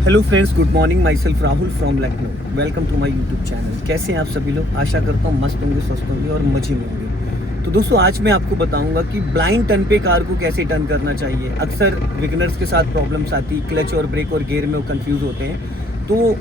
Hello friends, good morning. Myself Rahul from Lucknow. Welcome to my YouTube channel. कैसे हैं आप सभी लोग? आशा करता हूँ मस्त होंगे, स्वस्थ होंगे और मजे में होंगे। तो दोस्तों, आज मैं आपको बताऊंगा कि ब्लाइंड टर्न पे कार को कैसे टर्न करना चाहिए। अक्सर बिगिनर्स के साथ प्रॉब्लम्स आती, क्लच और ब्रेक और गियर में वो कंफ्यूज होते हैं। तो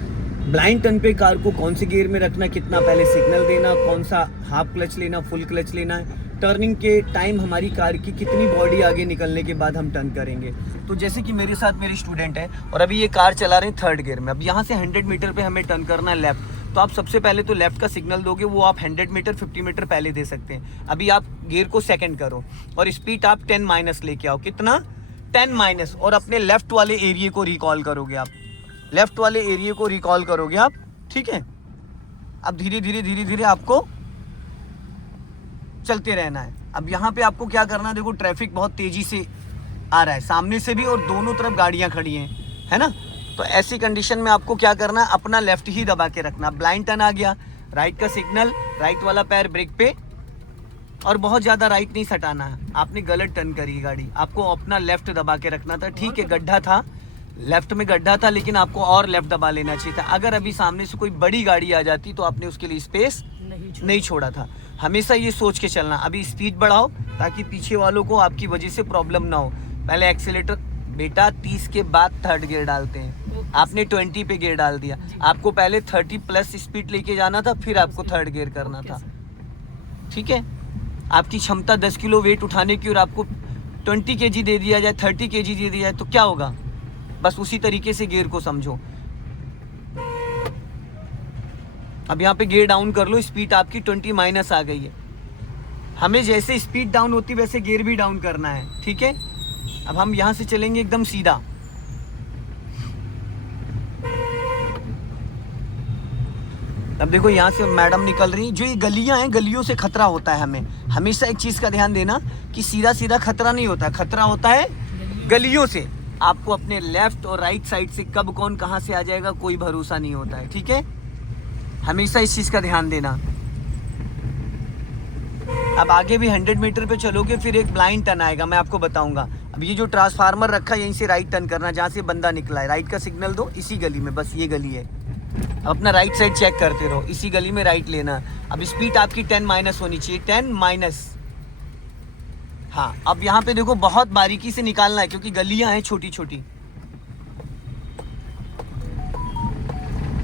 ब्लाइंड टर्न पे कार को कौन से गियर में रखना, कितना पहले सिग्नल देना, कौन सा हाफ क्लच लेना, फुल क्लच लेना है, टर्निंग के टाइम हमारी कार की कितनी बॉडी आगे निकलने के बाद हम टर्न करेंगे। तो जैसे कि मेरे साथ मेरी स्टूडेंट है और अभी ये कार चला रहे हैं थर्ड गियर में। अब यहाँ से 100 मीटर पे हमें टर्न करना है लेफ्ट। तो आप सबसे पहले तो लेफ्ट का सिग्नल दोगे, वो आप 100 मीटर 50 मीटर पहले दे सकते हैं। अभी आप गियर को सेकंड करो और स्पीड आप 10 माइनस लेके आओ। कितना? 10 माइनस। और अपने लेफ्ट वाले एरिया को रिकॉल करोगे आप, लेफ्ट वाले एरिया को रिकॉल करोगे आप, ठीक है। अब धीरे धीरे धीरे धीरे आपको चलते रहना है। अब यहाँ पे आपको क्या करना है, देखो ट्रैफिक बहुत तेजी से आ रहा है, सामने से भी और दोनों तरफ गाड़ियाँ खड़ी हैं, है ना। तो ऐसी कंडीशन में आपको क्या करना है, अपना लेफ्ट ही दबा के रखना। ब्लाइंड टर्न आ गया, राइट का सिग्नल, राइट वाला पैर ब्रेक पे, और बहुत ज़्यादा राइट नहीं सटाना है। आपने गलत टर्न करी गाड़ी, आपको अपना लेफ्ट दबा के रखना था। ठीक है, गड्ढा था, लेफ्ट में गड्ढा था, लेकिन आपको और लेफ्ट दबा लेना चाहिए था। अगर अभी सामने से कोई बड़ी गाड़ी आ जाती तो आपने उसके लिए स्पेस नहीं छोड़ा था। हमेशा ये सोच के चलना। अभी स्पीड बढ़ाओ ताकि पीछे वालों को आपकी वजह से प्रॉब्लम ना हो। पहले एक्सीलेटर बेटा 30 के बाद थर्ड गियर डालते हैं। आपने 20 पे गियर डाल दिया। आपको पहले 30 प्लस स्पीड लेके जाना था, फिर आपको थर्ड गियर करना था, ठीक है। आपकी क्षमता 10 किलो वेट उठाने की और आपको 20 kg दे दिया जाए, 30 kg दे दिया जाए तो क्या होगा? बस उसी तरीके से गियर को समझो। अब यहाँ पे गियर डाउन कर लो, स्पीड आपकी 20 माइनस आ गई है। हमें जैसे स्पीड डाउन होती वैसे गियर भी डाउन करना है, ठीक है। अब हम यहाँ से चलेंगे एकदम सीधा। अब देखो यहाँ से मैडम निकल रही। जो ये गलियां हैं, गलियों से खतरा होता है। हमें हमेशा एक चीज़ का ध्यान देना कि सीधा सीधा खतरा नहीं होता, खतरा होता है गलियों से। आपको अपने लेफ्ट और राइट साइड से कब कौन कहाँ से आ जाएगा कोई भरोसा नहीं होता है, ठीक है। हमेशा इस चीज़ का ध्यान देना। अब आगे भी 100 मीटर पे चलोगे, फिर एक ब्लाइंड टर्न आएगा, मैं आपको बताऊंगा। अब ये जो ट्रांसफार्मर रखा है, यहीं से राइट टर्न करना, जहाँ से बंदा निकला है। राइट का सिग्नल दो इसी गली में, बस ये गली है। अब अपना राइट साइड चेक करते रहो, इसी गली में राइट लेना। अब स्पीड आपकी 10 माइनस होनी चाहिए, 10 माइनस। हाँ, अब यहाँ पे देखो बहुत बारीकी से निकालना है क्योंकि गलियां हैं छोटी छोटी।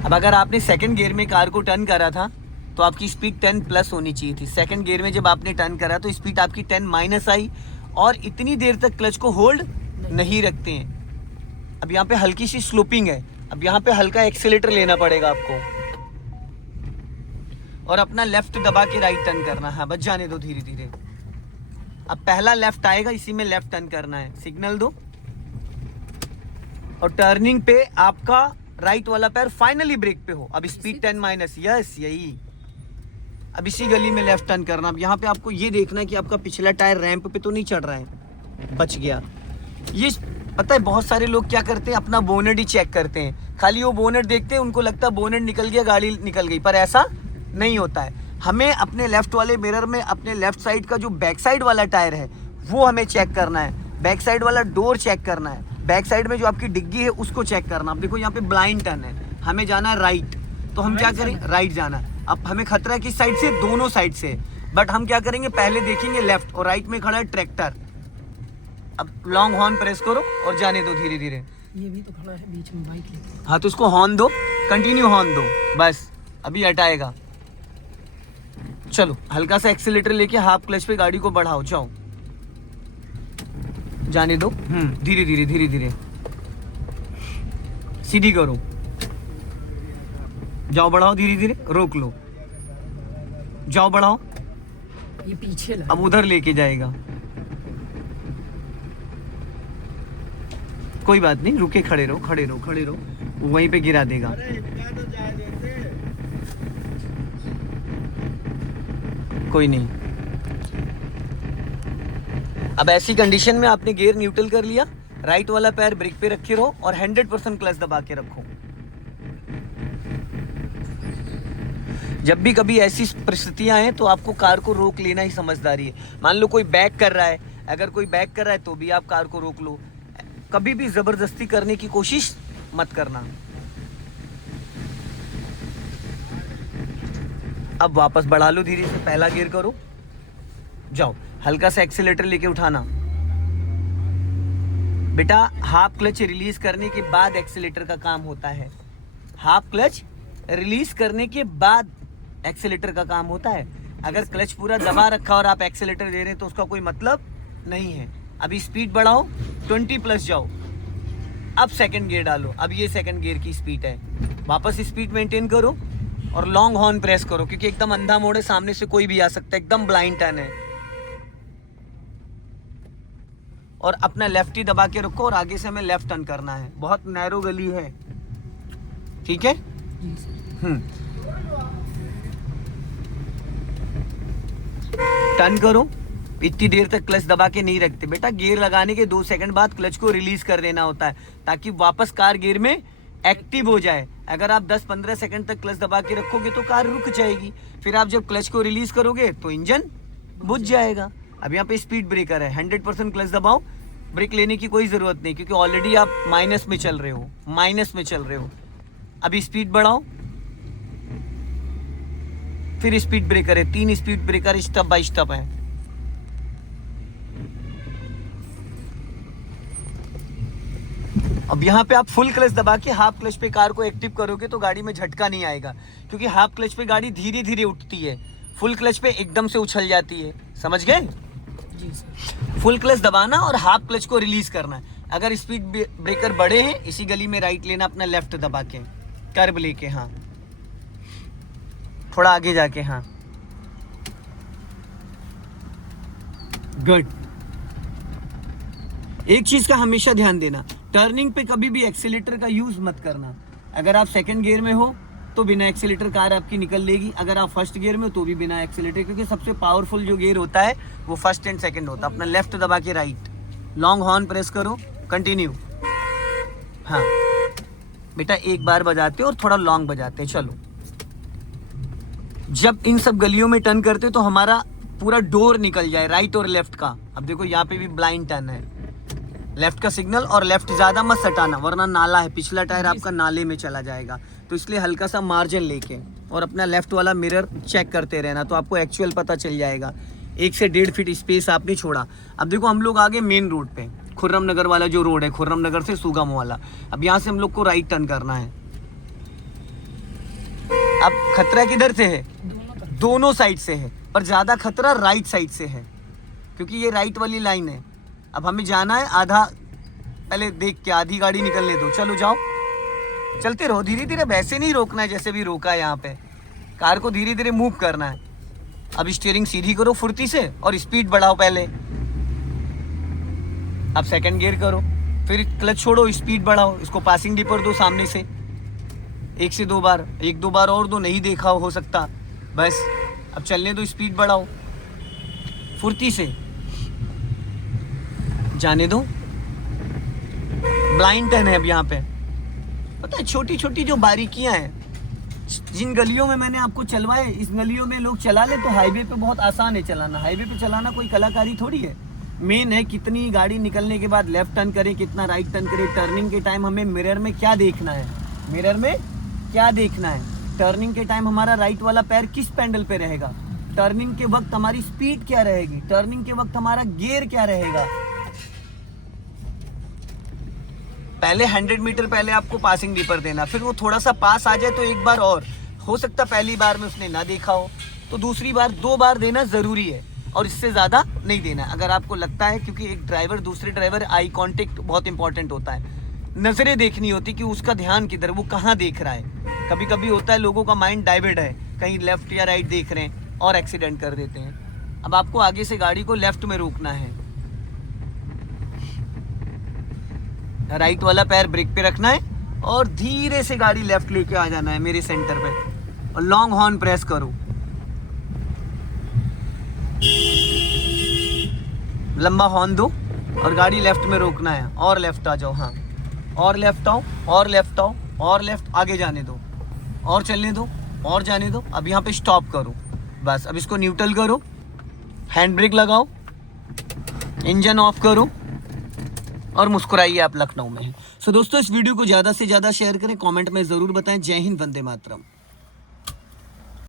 अब अगर आपने सेकंड गियर में कार को टर्न करा था तो आपकी स्पीड 10 प्लस होनी चाहिए थी। सेकंड गियर में जब आपने टर्न करा तो स्पीड आपकी 10 माइनस आई और इतनी देर तक क्लच को होल्ड नहीं रखते हैं। अब यहाँ पे हल्की सी स्लोपिंग है, अब यहाँ पे हल्का एक्सीलेटर लेना पड़ेगा आपको और अपना लेफ्ट दबा के राइट टर्न करना है। बच जाने दो धीरे धीरे। अब पहला लेफ्ट आएगा, इसी में लेफ्ट टर्न करना है। सिग्नल दो और टर्निंग पे आपका राइट वाला पैर फाइनली ब्रेक पे हो। अब स्पीड 10 माइनस, यस यही। अब इसी गली में लेफ्ट टर्न करना। अब यहाँ पे आपको ये देखना है कि आपका पिछला टायर रैंप पे तो नहीं चढ़ रहा है, बच गया। ये पता है बहुत सारे लोग क्या करते हैं, अपना बोनेट ही चेक करते हैं। खाली वो बोनेट देखते हैं, उनको लगता है बोनेट निकल गया, गाड़ी निकल गई, पर ऐसा नहीं होता है। हमें अपने लेफ्ट वाले मिरर में अपने लेफ्ट साइड का जो बैक साइड वाला टायर है वो हमें चेक करना है। बैक साइड वाला डोर चेक करना है। बैक साइड में जो आपकी डिग्गी है उसको चेक करना। अब देखो यहाँ पे ब्लाइंड टर्न है, हमें जाना है राइट, तो हम क्या करें, राइट जाना है। अब हमें खतरा है किस साइड से, दोनों साइड से, बट हम क्या करेंगे, पहले देखेंगे लेफ्ट, और राइट में खड़ा है ट्रैक्टर। अब लॉन्ग हॉर्न प्रेस करो और जाने दो धीरे धीरे। ये भी तो खड़ा है बीच में बाइक लेके। हाँ, तो उसको हॉर्न दो, कंटिन्यू हॉर्न दो, बस अभी हटाएगा। चलो हल्का सा एक्सीलेटर लेके हाफ क्लच पे गाड़ी को बढ़ाओ, जाओ, जाने दो। धीरे धीरे धीरे धीरे सीधी करो, जाओ, बढ़ाओ धीरे धीरे, रोक लो, जाओ बढ़ाओ। ये पीछे लगा। अब उधर लेके जाएगा, कोई बात नहीं, रुके, खड़े रहो खड़े रहो खड़े रहो, वहीं पे गिरा देगा। कोई नहीं। अब ऐसी कंडीशन में आपने गियर न्यूट्रल कर लिया, राइट वाला पैर ब्रेक पे रखे रहो और 100% क्लच दबा के रखो। जब भी कभी ऐसी परिस्थितियां हैं तो आपको कार को रोक लेना ही समझदारी है। मान लो कोई बैक कर रहा है, अगर कोई बैक कर रहा है तो भी आप कार को रोक लो। कभी भी जबरदस्ती करने की कोशिश मत करना। अब वापस बढ़ा लो धीरे से, पहला गियर करो, जाओ, हल्का सा एक्सीलेटर लेके उठाना। बेटा हाफ क्लच रिलीज करने के बाद एक्सीलेटर का काम होता है, हाफ क्लच रिलीज करने के बाद एक्सीलेटर का काम होता है। अगर क्लच पूरा दबा रखा और आप एक्सीलेटर दे रहे हैं तो उसका कोई मतलब नहीं है। अभी स्पीड बढ़ाओ, 20 प्लस जाओ, अब सेकंड गियर डालो। अब ये सेकंड गियर की स्पीड है, वापस स्पीड मेंटेन करो और लॉन्ग हॉर्न प्रेस करो, क्योंकि एकदम अंधा मोड़ है, सामने से कोई भी आ सकता है, एकदम ब्लाइंड टर्न है। और अपना लेफ्ट ही दबा के रखो और आगे से हमें लेफ्ट टर्न करना है, बहुत नैरो गली है, ठीक है। जी सर। टर्न करो, इतनी देर तक क्लच दबा के नहीं रखते बेटा, गियर लगाने के 2 सेकंड बाद क्लच को रिलीज कर देना होता है ताकि वापस कार गियर में एक्टिव हो जाए। अगर आप 10-15 सेकंड तक क्लच दबा के रखोगे तो कार रुक जाएगी, फिर आप जब क्लच को रिलीज करोगे तो इंजन बुझ जाएगा। अब यहाँ पे स्पीड ब्रेकर है, 100% क्लच दबाओ, ब्रेक लेने की कोई जरूरत नहीं क्योंकि ऑलरेडी आप माइनस में चल रहे हो। अभी स्पीड बढ़ाओ, फिर स्पीड ब्रेकर है, 3 speed breaker step by step है। अब यहाँ पे आप फुल क्लच दबा के हाफ क्लच पे कार को एक्टिव करोगे तो गाड़ी में झटका नहीं आएगा, क्योंकि हाफ क्लच पे गाड़ी धीरे धीरे उठती है, फुल क्लच पे एकदम से उछल जाती है। समझ गए? जी सर। फुल क्लच दबाना और हाफ क्लच को रिलीज करना है। अगर स्पीड ब्रेकर बड़े हैं, इसी गली में राइट लेना, अपना लेफ्ट दबा के कर्व लेके, हाँ थोड़ा आगे जाके, हाँ गुड। एक चीज का हमेशा ध्यान देना, टर्निंग पे कभी भी एक्सीलेटर का यूज मत करना। अगर आप सेकंड गियर में हो तो बिना एक्सीलेटर कार आपकी निकल लेगी, अगर आप फर्स्ट गियर में हो तो भी बिना एक्सीलेटर, क्योंकि सबसे पावरफुल जो गियर होता है वो फर्स्ट एंड सेकंड होता है। अपना लेफ्ट दबा के राइट, लॉन्ग हॉर्न प्रेस करो, कंटिन्यू। हाँ बेटा एक बार बजाते और थोड़ा लॉन्ग बजाते, चलो। जब इन सब गलियों में टर्न करते तो हमारा पूरा डोर निकल जाए राइट और लेफ्ट का। अब देखो यहाँ पे भी ब्लाइंड टर्न है, लेफ्ट का सिग्नल, और लेफ्ट ज्यादा मत सटाना वरना नाला है, पिछला टायर आपका नाले में चला जाएगा, तो इसलिए हल्का सा मार्जिन लेके और अपना लेफ्ट वाला मिरर चेक करते रहना, तो आपको एक्चुअल पता चल जाएगा। 1 से 1.5 फीट स्पेस आपने छोड़ा। अब देखो हम लोग आगे मेन रोड पे, खुर्रम नगर वाला जो रोड है, खुर्रम नगर से सुगम वाला, अब यहाँ से हम लोग को राइट टर्न करना है। अब खतरा किधर से है? दोनों साइड से है, पर ज्यादा खतरा राइट साइड से है, क्योंकि ये राइट वाली लाइन है। अब हमें जाना है आधा, पहले देख के आधी गाड़ी निकलने दो, चलो जाओ, चलते रहो धीरे धीरे, वैसे नहीं रोकना है जैसे भी रोका है यहाँ पे, कार को धीरे धीरे मूव करना है। अब स्टीयरिंग सीधी करो फुर्ती से और स्पीड बढ़ाओ पहले। अब सेकंड गियर करो, फिर क्लच छोड़ो, स्पीड बढ़ाओ, इसको पासिंग डिपर दो सामने से 1 से 2 बार, 1-2 बार और दो, नहीं देखा हो सकता, बस अब चलने दो, स्पीड बढ़ाओ फुर्ती से, जाने दो। ब्लाइंड टर्न है अब यहाँ पे, पता है छोटी छोटी जो बारीकियां हैं, जिन गलियों में मैंने आपको चलवाए, इस गलियों में लोग चला ले तो हाईवे पे बहुत आसान है चलाना। हाईवे पे चलाना कोई कलाकारी थोड़ी है, मेन है कितनी गाड़ी निकलने के बाद लेफ्ट टर्न करे, कितना राइट टर्न करे। टर्निंग के टाइम हमें मिरर में क्या देखना है, मिरर में क्या देखना है, टर्निंग के टाइम हमारा राइट वाला पैर किस पैडल पे रहेगा, टर्निंग के वक्त हमारी स्पीड क्या रहेगी, टर्निंग के वक्त हमारा गियर क्या रहेगा। पहले 100 मीटर पहले आपको पासिंग डिपर देना, फिर वो थोड़ा सा पास आ जाए तो एक बार और, हो सकता पहली बार में उसने ना देखा हो तो दूसरी बार 2 बार देना जरूरी है, और इससे ज़्यादा नहीं देना अगर आपको लगता है, क्योंकि एक ड्राइवर दूसरे ड्राइवर, आई कांटेक्ट बहुत इंपॉर्टेंट होता है, नज़रें देखनी होती कि उसका ध्यान किधर, वो कहाँ देख रहा है। कभी कभी होता है लोगों का माइंड डाइवर्ट है, कहीं लेफ्ट या राइट देख रहे हैं और एक्सीडेंट कर देते हैं। अब आपको आगे से गाड़ी को लेफ्ट में रोकना है, राइट वाला पैर ब्रेक पे रखना है और धीरे से गाड़ी लेफ्ट लेके आ जाना है मेरे सेंटर पे, और लॉन्ग हॉर्न प्रेस करो, लंबा हॉर्न दो और गाड़ी लेफ्ट में रोकना है, और लेफ्ट आ जाओ, हाँ और लेफ्ट आओ, और लेफ्ट आओ, और लेफ्ट, आगे जाने दो, और चलने दो, और जाने दो। अब यहाँ पे स्टॉप करो, बस अब इसको न्यूट्रल करो, हैंड ब्रेक लगाओ, इंजन ऑफ करो और मुस्कुराइए आप लखनऊ में ही। सो दोस्तों इस वीडियो को ज़्यादा से ज़्यादा शेयर करें, कमेंट में ज़रूर बताएं। जय हिंद, वंदे मातरम।